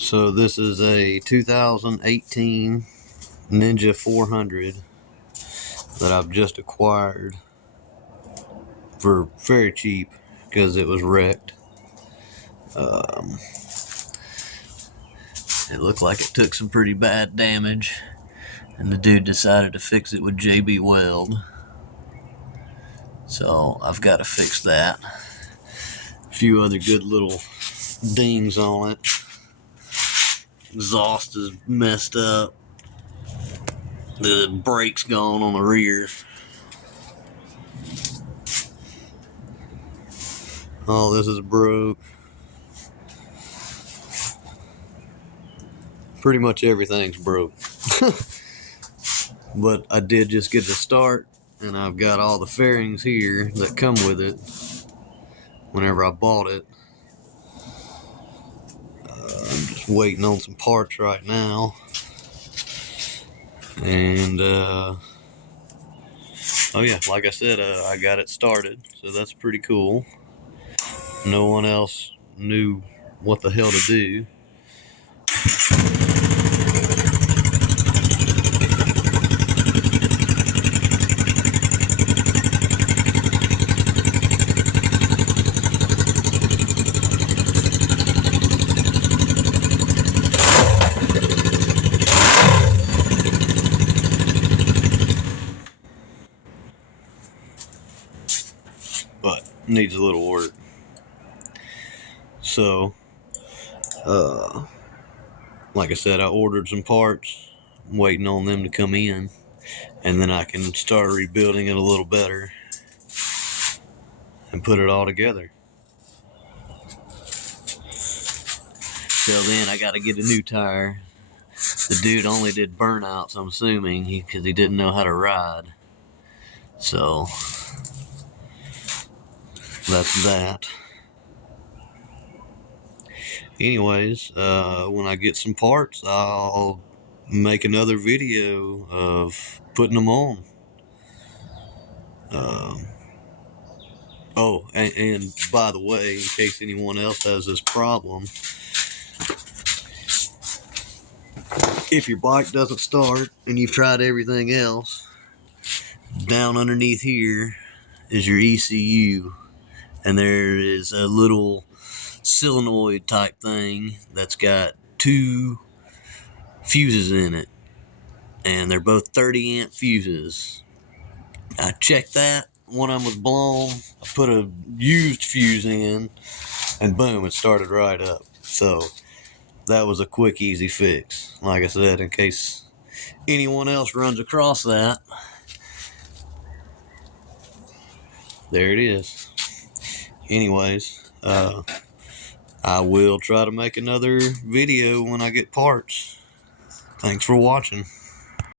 So this is a 2018 Ninja 400 that I've just acquired for very cheap because it was wrecked. It looked like it took some pretty bad damage, and the dude decided to fix it with JB Weld. So I've got to fix that. A few other good little dings on it. Exhaust is messed up. The brake's gone on the rear. All this is broke. Pretty much everything's broke. But I did just get to start, and I've got all the fairings here that come with it whenever I bought it. I'm just waiting on some parts right now. And oh yeah, like I said, I got it started, so that's pretty cool. No one else knew what the hell to do. But needs a little work. So, like I said, I ordered some parts. I'm waiting on them to come in, and then I can start rebuilding it a little better and put it all together. Till then, I got to get a new tire. The dude only did burnouts, I'm assuming, because he didn't know how to ride. So, that's that. Anyways, when I get some parts, I'll make another video of putting them on. Oh, and by the way, in case anyone else has this problem, if your bike doesn't start and you've tried everything else, down underneath here is your ECU, and there is a little solenoid type thing that's got two fuses in it, and they're both 30 amp fuses. I checked that. One of them was blown. I put a used fuse in, and boom, it started right up. So that was a quick, easy fix. Like I said, in case anyone else runs across that, there it is. Anyways, I will try to make another video when I get parts. Thanks for watching.